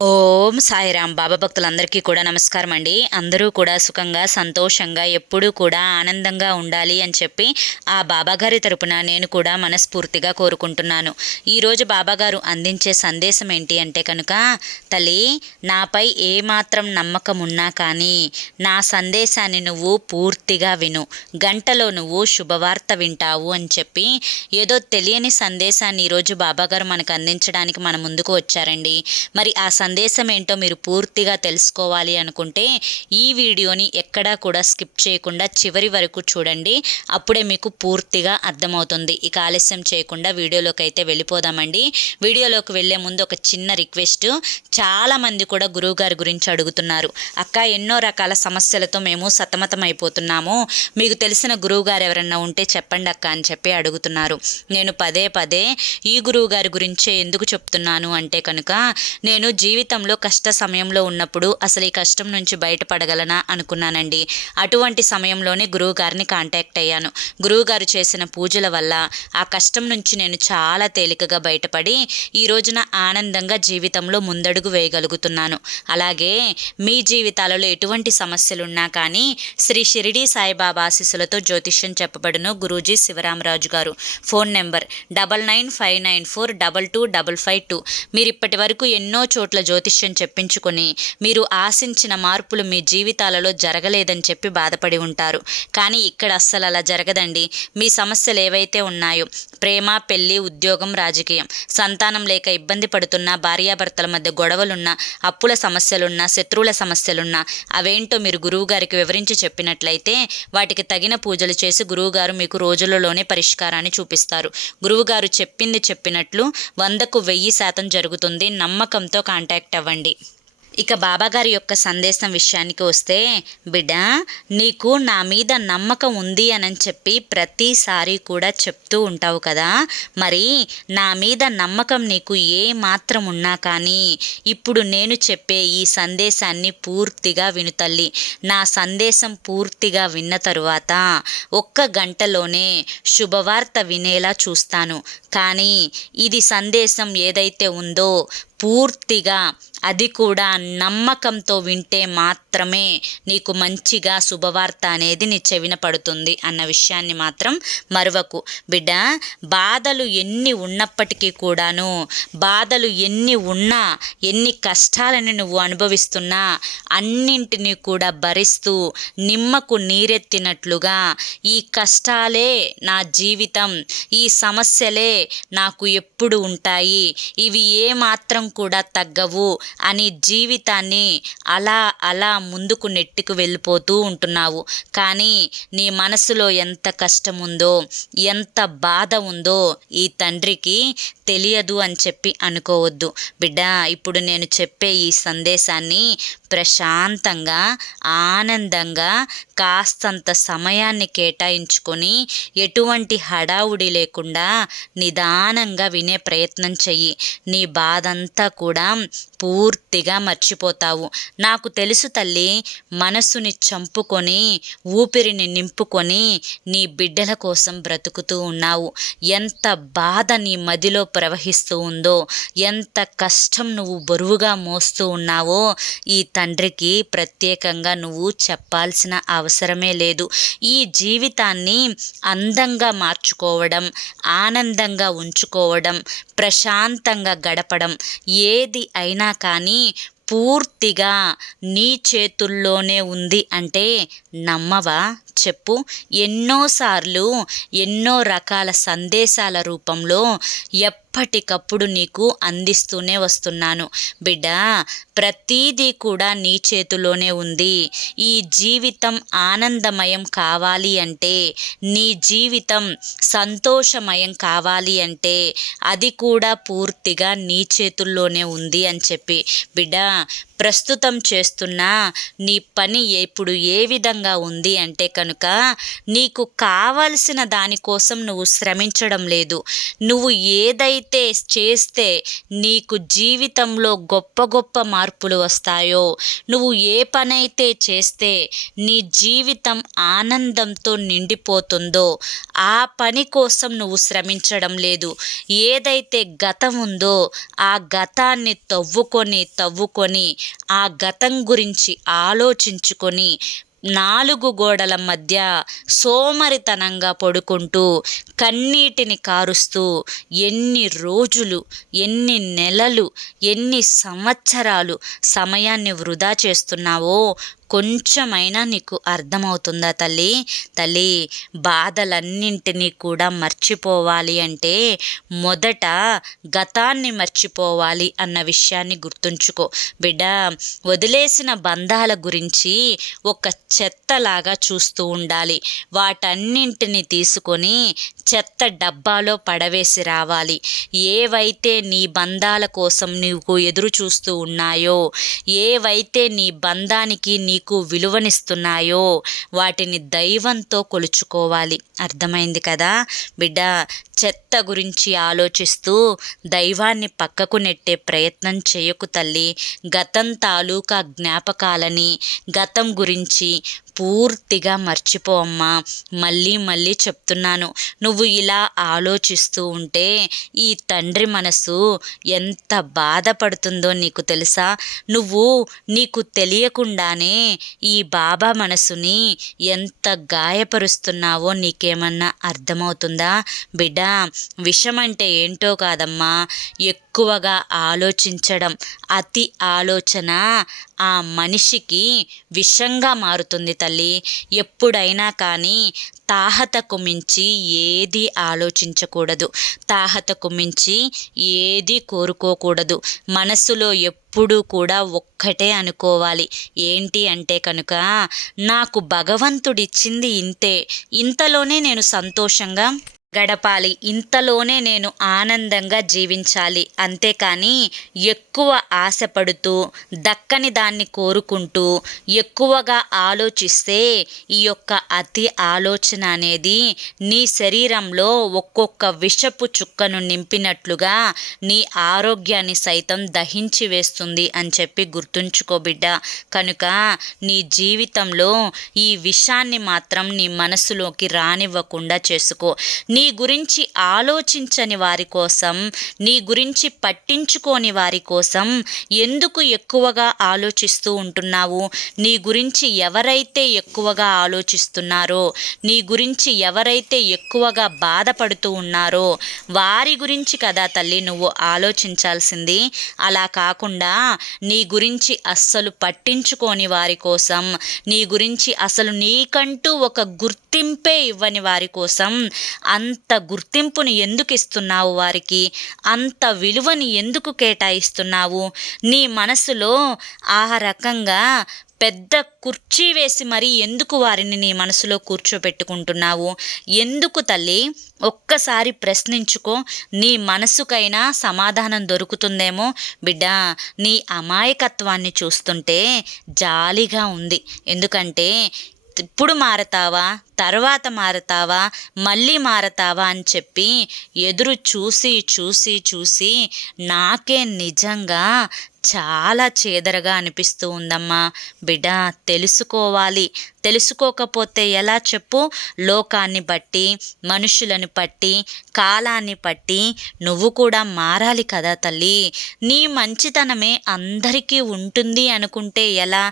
ఓం సాయిరాం. బాబా భక్తులందరికీ కూడా నమస్కారం అండి. అందరూ కూడా సుఖంగా సంతోషంగా ఎప్పుడూ కూడా ఆనందంగా ఉండాలి అని చెప్పి ఆ బాబాగారి తరపున నేను కూడా మనస్ఫూర్తిగా కోరుకుంటున్నాను. ఈరోజు బాబాగారు అందించే సందేశం ఏంటి అంటే కనుక, తల్లి, నాపై ఏమాత్రం నమ్మకం ఉన్నా కానీ నా సందేశాన్ని నువ్వు పూర్తిగా విను, గంటలో నువ్వు శుభవార్త వింటావు అని చెప్పి ఏదో తెలియని సందేశాన్ని ఈరోజు బాబాగారు మనకు అందించడానికి మన ముందుకు వచ్చారండి. మరి ఆ సందేశం ఏంటో మీరు పూర్తిగా తెలుసుకోవాలి అనుకుంటే ఈ వీడియోని ఎక్కడా కూడా స్కిప్ చేయకుండా చివరి వరకు చూడండి. అప్పుడే మీకు పూర్తిగా అర్థమవుతుంది. ఇక ఆలస్యం చేయకుండా వీడియోలోకి అయితే వెళ్ళిపోదామండి. వీడియోలోకి వెళ్ళే ముందు ఒక చిన్న రిక్వెస్ట్. చాలామంది కూడా గురువుగారి గురించి అడుగుతున్నారు. అక్క, ఎన్నో రకాల సమస్యలతో మేము సతమతం అయిపోతున్నాము, మీకు తెలిసిన గురువుగారు ఎవరన్నా ఉంటే చెప్పండి అక్క అని చెప్పి అడుగుతున్నారు. నేను పదే పదే ఈ గురువుగారి గురించే ఎందుకు చెప్తున్నాను అంటే కనుక, నేను జీవితంలో కష్ట సమయంలో ఉన్నప్పుడు అసలు ఈ కష్టం నుంచి బయటపడగలనా అనుకున్నానండి. అటువంటి సమయంలోనే గురువుగారిని కాంటాక్ట్ అయ్యాను. గురువుగారు చేసిన పూజల వల్ల ఆ కష్టం నుంచి నేను చాలా తేలికగా బయటపడి ఈ రోజున ఆనందంగా జీవితంలో ముందడుగు వేయగలుగుతున్నాను. అలాగే మీ జీవితాలలో ఎటువంటి సమస్యలున్నా కానీ శ్రీ షిరిడి సాయిబాబా ఆశీస్సులతో జ్యోతిష్యం చెప్పబడును. గురూజీ శివరామరాజు గారు. Phone number 9959422552. మీరు ఇప్పటి వరకు ఎన్నో చోట్ల జ్యోతిష్యం చెప్పించుకొని మీరు ఆశించిన మార్పులు మీ జీవితాలలో జరగలేదని చెప్పి బాధపడి ఉంటారు. కానీ ఇక్కడ అస్సలు అలా జరగదండి. మీ సమస్యలు ఏవైతే ఉన్నాయో, ప్రేమ, పెళ్లి, ఉద్యోగం, రాజకీయం, సంతానం లేక ఇబ్బంది పడుతున్నా, భార్యాభర్తల మధ్య గొడవలున్నా, అప్పుల సమస్యలున్నా, శత్రువుల సమస్యలున్నా, అవేంటో మీరు గురువుగారికి వివరించి చెప్పినట్లయితే వాటికి తగిన పూజలు చేసి గురువుగారు మీకు రోజులలోనే పరిష్కారాన్ని చూపిస్తారు. గురువుగారు చెప్పింది చెప్పినట్లు 100కు 1000% జరుగుతుంది. నమ్మకంతో కాంటాక్ట్ అవ్వండి. ఇక బాబాగారి యొక్క సందేశం విషయానికి వస్తే, బిడ్డ, నీకు నా మీద నమ్మకం ఉంది అని చెప్పి ప్రతిసారి కూడా చెప్తూ ఉంటావు కదా. మరి నా మీద నమ్మకం నీకు ఏ మాత్రం ఉన్నా కానీ ఇప్పుడు నేను చెప్పే ఈ సందేశాన్ని పూర్తిగా విను తల్లి. నా సందేశం పూర్తిగా విన్న తరువాత 1 గంటలోనే శుభవార్త వినేలా చూస్తాను. కానీ ఇది సందేశం ఏదైతే ఉందో పూర్తిగా అది కూడా నమ్మకంతో వింటే మాత్రమే నీకు మంచిగా శుభవార్త అనేది నీ చెవిన పడుతుంది అన్న విషయాన్ని మాత్రం మరువకు. బిడ్డ, బాధలు ఎన్ని ఉన్నప్పటికీ కూడాను, బాధలు ఎన్ని ఉన్నా, ఎన్ని కష్టాలను నువ్వు అనుభవిస్తున్నా అన్నింటినీ కూడా భరిస్తూ నిమ్మకు నీరెత్తినట్లుగా ఈ కష్టాలే నా జీవితం, ఈ సమస్యలే నాకు ఎప్పుడు ఉంటాయి, ఇవి ఏమాత్రం కూడా తగ్గవు అని జీవితాన్ని అలా అలా ముందుకు నెట్టుకు వెళ్ళిపోతూ ఉంటున్నావు. కానీ నీ మనసులో ఎంత కష్టం ఉందో, ఎంత బాధ ఉందో ఈ తండ్రికి తెలియదు అని చెప్పి అనుకోవద్దు. బిడ్డ, ఇప్పుడు నేను చెప్పే ఈ సందేశాన్ని ప్రశాంతంగా, ఆనందంగా, కాస్తంత సమయాన్ని కేటాయించుకొని ఎటువంటి హడావుడి లేకుండా నిదానంగా వినే ప్రయత్నం చెయ్యి. నీ బాధంతా కూడా పూర్తిగా మర్చిపోతావు. నాకు తెలుసు తల్లి, మనసుని చంపుకొని ఊపిరిని నింపుకొని నీ బిడ్డల కోసం బ్రతుకుతూ ఉన్నావు. ఎంత బాధ నీ మదిలో ప్రవహిస్తూ ఉందో, ఎంత కష్టం నువ్వు బరువుగా మోస్తూ ఉన్నావో ఈ తండ్రికి ప్రత్యేకంగా నువ్వు చెప్పాల్సిన అవసరమే లేదు. ఈ జీవితాన్ని అందంగా మార్చుకోవడం, ఆనందంగా ఉంచుకోవడం, ప్రశాంతంగా గడపడం ఏది అయినా కానీ పూర్తిగా నీ చేతుల్లోనే ఉంది అంటే నమ్మవా చెప్పు. ఎన్నోసార్లు ఎన్నో రకాల సందేశాల రూపంలో ఎప్పటికప్పుడు నీకు అందిస్తూనే వస్తున్నాను. బిడ్డ, ప్రతీదీ కూడా నీ చేతిలోనే ఉంది. ఈ జీవితం ఆనందమయం కావాలి అంటే, నీ జీవితం సంతోషమయం కావాలి అంటే అది కూడా పూర్తిగా నీ చేతుల్లోనే ఉంది అని చెప్పి, బిడ్డ, ప్రస్తుతం చేస్తున్న నీ పని ఇప్పుడు ఏ విధంగా ఉంది అంటే కనుక, నీకు కావలసిన దానికోసం నువ్వు శ్రమించడం లేదు. నువ్వు ఏదైతే ఏదైతే చేస్తే నీకు జీవితంలో గొప్ప గొప్ప మార్పులు వస్తాయో, నువ్వు ఏ పనైతే చేస్తే నీ జీవితం ఆనందంతో నిండిపోతుందో ఆ పని కోసం నువ్వు శ్రమించడం లేదు. ఏదైతే గతం ఉందో ఆ గతాన్ని తవ్వుకొని ఆ గతం గురించి ఆలోచించుకొని నాలుగు గోడల మధ్య సోమరితనంగా పడుకుంటూ కన్నీటిని కారుస్తూ ఎన్ని రోజులు, ఎన్ని నెలలు, ఎన్ని సంవత్సరాలు సమయాన్ని వృధా చేస్తున్నావో కొంచెమైనా నీకు అర్థమవుతుందా తల్లి? తల్లి, బాధలన్నింటినీ కూడా మర్చిపోవాలి అంటే మొదట గతాన్ని మర్చిపోవాలి అన్న విషయాన్ని గుర్తుంచుకో బిడ్డ. వదిలేసిన బంధాల గురించి ఒక చెత్తలాగా చూస్తూ ఉండాలి. వాటన్నింటిని తీసుకొని చెత్త డబ్బాలో పడవేసి రావాలి. ఏవైతే నీ బంధాల కోసం నీకు ఎదురు చూస్తూ ఉన్నాయో, ఏవైతే నీ బంధానికి నీకు విలువనిస్తున్నాయో వాటిని దైవంతో కొలుచుకోవాలి. అర్థమైంది కదా బిడ్డ? చెత్త గురించి ఆలోచిస్తూ దైవాన్ని పక్కకు నెట్టే ప్రయత్నం చేయకు తల్లి. గతం తాలూకా జ్ఞాపకాలని, గతం గురించి పూర్తిగా మర్చిపో అమ్మా. మళ్ళీ మళ్ళీ చెప్తున్నాను, నువ్వు ఇలా ఆలోచిస్తూ ఉంటే ఈ తండ్రి మనసు ఎంత బాధపడుతుందో నీకు తెలుసా? నీకు తెలియకుండానే ఈ బాబా మనసుని ఎంత గాయపరుస్తున్నావో నీకేమన్నా అర్థమవుతుందా బిడ్డ? విషం అంటే ఏంటో కాదమ్మా, ఎక్కువగా ఆలోచించడం. అతి ఆలోచన ఆ మనిషికి విషంగా మారుతుంది తల్లి. ఎప్పుడైనా కానీ తాహతకు మించి ఏది ఆలోచించకూడదు, తాహతకు మించి ఏది కోరుకోకూడదు. మనసులో ఎప్పుడూ కూడా ఒక్కటే అనుకోవాలి. ఏంటి అంటే కనుక, నాకు భగవంతుడిచ్చింది ఇంతే, ఇంతలోనే నేను సంతోషంగా గడపాలి, ఇంతలోనే నేను ఆనందంగా జీవించాలి. అంతేకాని ఎక్కువ ఆశపడుతూ దక్కని దాన్ని కోరుకుంటూ ఎక్కువగా ఆలోచిస్తే ఈ యొక్క అతి ఆలోచన అనేది నీ శరీరంలో ఒక్కొక్క విషపు చుక్కను నింపినట్లుగా నీ ఆరోగ్యాన్ని సైతం దహించి వేస్తుంది అని చెప్పి గుర్తుంచుకో బిడ్డ. కనుక నీ జీవితంలో ఈ విషాన్ని మాత్రం నీ మనసులోకి రానివ్వకుండా చేసుకో. నీ గురించి ఆలోచించని వారి కోసం, నీ గురించి పట్టించుకోని వారి కోసం ఎందుకు ఎక్కువగా ఆలోచిస్తూ ఉంటున్నావు? నీ గురించి ఎవరైతే ఎక్కువగా ఆలోచిస్తున్నారో, నీ గురించి ఎవరైతే ఎక్కువగా బాధపడుతూ ఉన్నారో వారి గురించి కదా తల్లి నువ్వు ఆలోచించాల్సింది. అలా కాకుండా నీ గురించి అస్సలు పట్టించుకోని వారి కోసం, నీ గురించి అసలు నీకంటూ ఒక గుర్తింపే ఇవ్వని వారి కోసం అంత గుర్తింపుని ఎందుకు ఇస్తున్నావు? వారికి అంత విలువని ఎందుకు కేటాయిస్తున్నావు? నీ మనసులో ఆ రకంగా పెద్ద కుర్చీ వేసి మరి ఎందుకు వారిని నీ మనసులో కూర్చోబెట్టుకుంటున్నావు? ఎందుకు తల్లి? ఒక్కసారి ప్రశ్నించుకో. నీ మనసుకైనా సమాధానం దొరుకుతుందేమో బిడ్డ. నీ అమాయకత్వాన్ని చూస్తుంటే జాలిగా ఉంది. ఎందుకంటే ఇప్పుడు మారతావా, తర్వాత మారతావా, మళ్ళీ మారతావా అని చెప్పి ఎదురు చూసి నాకే నిజంగా చాలా చేదరగా అనిపిస్తూ ఉందమ్మా బిడ్డ. తెలుసుకోవాలి. తెలుసుకోకపోతే ఎలా చెప్పు? లోకాన్ని బట్టి, మనుషులను బట్టి, కాలాన్ని బట్టి నువ్వు కూడా మారాలి కదా తల్లి. నీ మంచితనమే అందరికీ ఉంటుంది అనుకుంటే ఎలా?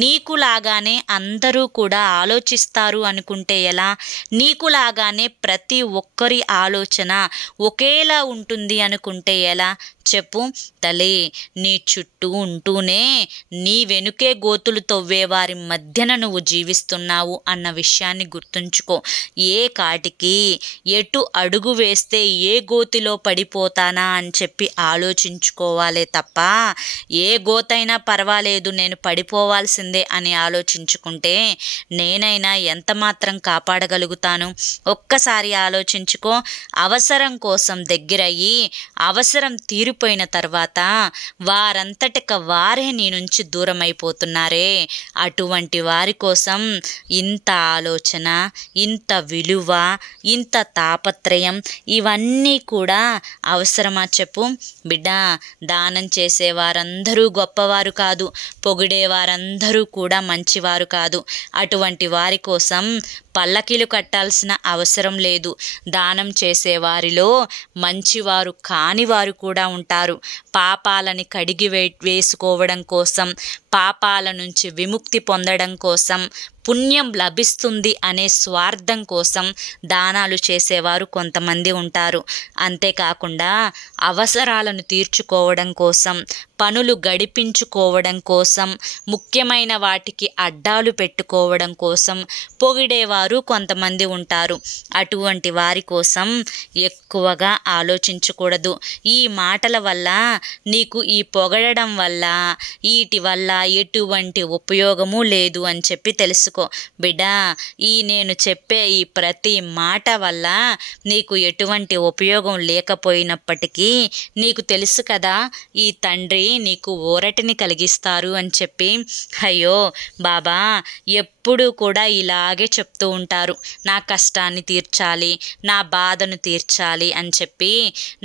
నీకులాగానే అందరూ కూడా ఆలోచిస్తారు అనుకుంటే ఎలా? నీకులాగానే ప్రతి ఒక్కరి ఆలోచన ఒకేలా ఉంటుంది అనుకుంటే ఎలా చెప్పు తల్లి? నీ చుట్టూ ఉంటూనే నీ వెనుకే గోతులు తవ్వేవారి మధ్యన నువ్వు జీవిస్తున్నావు అన్న విషయాన్ని గుర్తుంచుకో. ఏ కాటికి ఎటు అడుగు వేస్తే ఏ గోతిలో పడిపోతానా అని చెప్పి ఆలోచించుకోవాలే తప్ప, ఏ గోతైనా పర్వాలేదు నేను పడిపోవాల్సిందే అని ఆలోచించుకుంటే నేనైనా ఎంత మాత్రం కాపాడగలుగుతాను? ఒక్కసారి ఆలోచించుకో. అవసరం కోసం దగ్గరయ్యి అవసరం తీరిపోయిన తర్వాత వారంతటిక వారే నీ నుంచి దూరం అయిపోతున్నారే, అటువంటి వారి కోసం ఇంత ఆలోచన, ఇంత విలువ, ఇంత తాపత్రయం ఇవన్నీ కూడా అవసరమా చెప్పు బిడ్డ? దానం చేసేవారందరూ గొప్పవారు కాదు, పొగిడేవారందరూ కూడా మంచివారు కాదు. అటువంటి వారి కోసం పల్లకీలు కట్టాల్సిన అవసరం లేదు. దానం చేసేవారిలో మంచివారు కాని వారు కూడా ఉంటారు. పాపాలని కడిగి వేసుకోవడం కోసం, పాపాల నుంచి విముక్తి పొందడం కోసం, పుణ్యం లభిస్తుంది అనే స్వార్థం కోసం దానాలు చేసేవారు కొంతమంది ఉంటారు. అంతేకాకుండా అవసరాలను తీర్చుకోవడం కోసం, పనులు గడిపించుకోవడం కోసం, ముఖ్యమైన వాటికి అడ్డాలు పెట్టుకోవడం కోసం పొగిడేవారు కొంతమంది ఉంటారు. అటువంటి వారి కోసం ఎక్కువగా ఆలోచించకూడదు. ఈ మాటల వల్ల నీకు ఈ పొగడడం వల్ల వీటి వల్ల ఎటువంటి ఉపయోగము లేదు అని చెప్పి తెలుసుకో బిడ్డ. నేను చెప్పే ఈ ప్రతి మాట వల్ల నీకు ఎటువంటి ఉపయోగం లేకపోయినప్పటికీ నీకు తెలుసు కదా, ఈ తండ్రి నీకు ఊరటిని కలిగిస్తారు అని చెప్పి. అయ్యో బాబా ఎప్పుడూ కూడా ఇలాగే చెప్తూ ఉంటారు, నా కష్టాన్ని తీర్చాలి, నా బాధను తీర్చాలి అని చెప్పి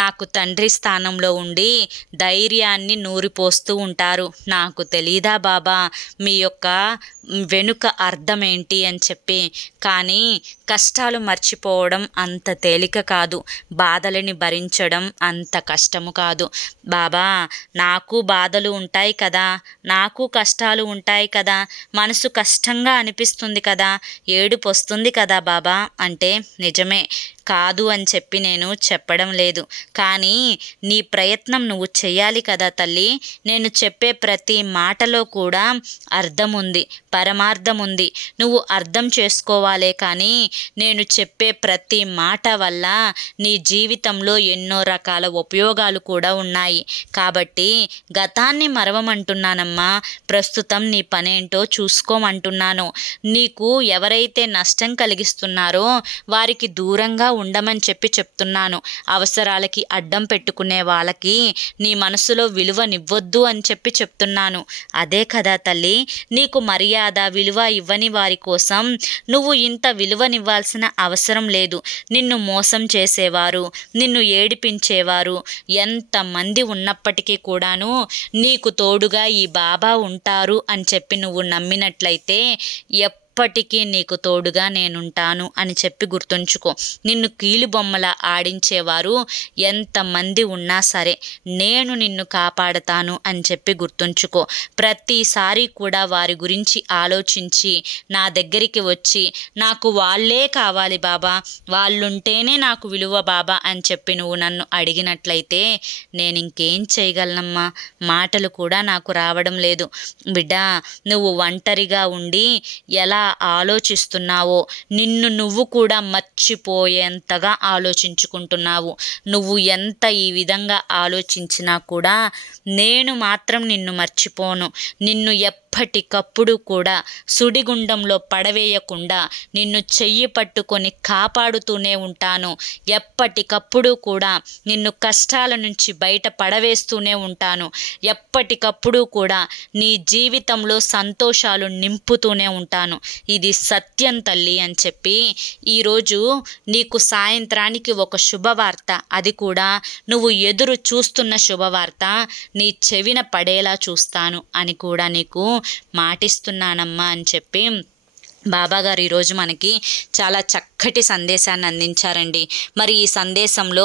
నాకు తండ్రి స్థానంలో ఉండి ధైర్యాన్ని నూరిపోస్తూ ఉంటారు. నాకు తెలీదా బాబా మీ యొక్క వెనుక అర్థం ఏంటి అని చెప్పి. కానీ కష్టాలు మర్చిపోవడం అంత తేలిక కాదు, బాధలని భరించడం అంత కష్టము కాదు బాబా. నాకు బాధలు ఉంటాయి కదా, నాకు కష్టాలు ఉంటాయి కదా, మనసు కష్టంగా అనిపిస్తుంది కదా, ఏడుపు వస్తుంది కదా బాబా అంటే నిజమే కాదు అని చెప్పి నేను చెప్పడం లేదు. కానీ నీ ప్రయత్నం నువ్వు చెయ్యాలి కదా తల్లి. నేను చెప్పే ప్రతి మాటలో కూడా అర్థం ఉంది, పరమార్థం ఉంది. నువ్వు అర్థం చేసుకోవాలే కానీ నేను చెప్పే ప్రతి మాట వల్ల నీ జీవితంలో ఎన్నో రకాల ఉపయోగాలు కూడా ఉన్నాయి. కాబట్టి గతాన్ని మరవమంటున్నానమ్మా, ప్రస్తుతం నీ పనేంటో చూసుకోమంటున్నాను. నీకు ఎవరైతే నష్టం కలిగిస్తున్నారో వారికి దూరంగా ఉండమని చెప్పి చెప్తున్నాను. అవసరాలకి అడ్డం పెట్టుకునే వాళ్ళకి నీ మనసులో విలువనివ్వొద్దు అని చెప్పి చెప్తున్నాను. అదే కదా తల్లి, నీకు మర్యాద విలువ ఇవ్వని వారి కోసం నువ్వు ఇంత విలువనివ్వాల్సిన అవసరం లేదు. నిన్ను మోసం చేసేవారు, నిన్ను ఏడిపించేవారు ఎంతమంది ఉన్నప్పటికీ కూడాను నీకు తోడుగా ఈ బాబా ఉంటారు అని చెప్పి నువ్వు నమ్మినట్లయితే ఎప్పటికీ నీకు తోడుగా నేనుంటాను అని చెప్పి గుర్తుంచుకో. నిన్ను కీలుబొమ్మలా ఆడించేవారు ఎంతమంది ఉన్నా సరే నేను నిన్ను కాపాడతాను అని చెప్పి గుర్తుంచుకో. ప్రతిసారి కూడా వారి గురించి ఆలోచించి నా దగ్గరికి వచ్చి నాకు వాళ్ళే కావాలి బాబా, వాళ్ళుంటేనే నాకు విలువ బాబా అని చెప్పి నువ్వు నన్ను అడిగినట్లయితే నేను ఇంకేం చేయగలనమ్మా? మాటలు కూడా నాకు రావడం లేదు బిడ్డ. నువ్వు ఒంటరిగా ఉండి ఎలా ఆలోచిస్తున్నావో నిన్ను నువ్వు కూడా మర్చిపోయేంతగా ఆలోచించుకుంటున్నావు. నువ్వు ఎంత ఈ విధంగా ఆలోచించినా కూడా నేను మాత్రం నిన్ను మర్చిపోను. నిన్ను ఎప్పటికప్పుడు కూడా సుడిగుండంలో పడవేయకుండా నిన్ను చెయ్యి పట్టుకొని కాపాడుతూనే ఉంటాను. ఎప్పటికప్పుడు కూడా నిన్ను కష్టాల నుంచి బయట పడవేస్తూనే ఉంటాను. ఎప్పటికప్పుడు కూడా నీ జీవితంలో సంతోషాలు నింపుతూనే ఉంటాను. ఇది సత్యం తల్లి అని చెప్పి ఈరోజు నీకు సాయంత్రానికి ఒక శుభవార్త, అది కూడా నువ్వు ఎదురు చూస్తున్న శుభవార్త నీ చెవిన పడేలా చూస్తాను అని కూడా నీకు మాటిస్తున్నానమ్మా అని చెప్పి బాబాగారు ఈరోజు మనకి చాలా చక్కటి సందేశాన్ని అందించారండి. మరి ఈ సందేశంలో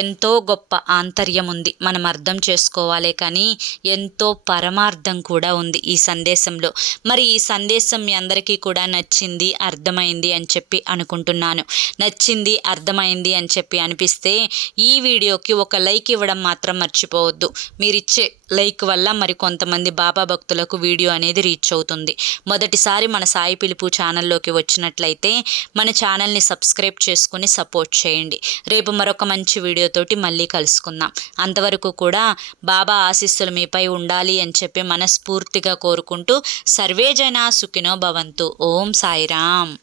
ఎంతో గొప్ప ఆంతర్యం ఉంది, మనం అర్థం చేసుకోవాలే కానీ ఎంతో పరమార్థం కూడా ఉంది ఈ సందేశంలో. మరి ఈ సందేశం మీ అందరికీ కూడా నచ్చింది, అర్థమైంది అని చెప్పి అనుకుంటున్నాను. నచ్చింది, అర్థమైంది అని చెప్పి అనిపిస్తే ఈ వీడియోకి ఒక లైక్ ఇవ్వడం మాత్రం మర్చిపోవద్దు. మీరిచ్చే లైక్ వల్ల మరి కొంతమంది బాబా భక్తులకు వీడియో అనేది రీచ్ అవుతుంది. మొదటిసారి మన సాయి పిలుపు ఛానల్లోకి వచ్చినట్లయితే మన ఛానల్ని సబ్స్క్రైబ్ చేసుకుని సపోర్ట్ చేయండి. రేపు మరొక మంచి వీడియోతోటి మళ్ళీ కలుసుకుందాం. అంతవరకు కూడా బాబా ఆశీస్సులు మీపై ఉండాలి అని చెప్పి మనస్ఫూర్తిగా కోరుకుంటూ సర్వే జనా సుఖినో భవంతు. ఓం సాయిరామ్.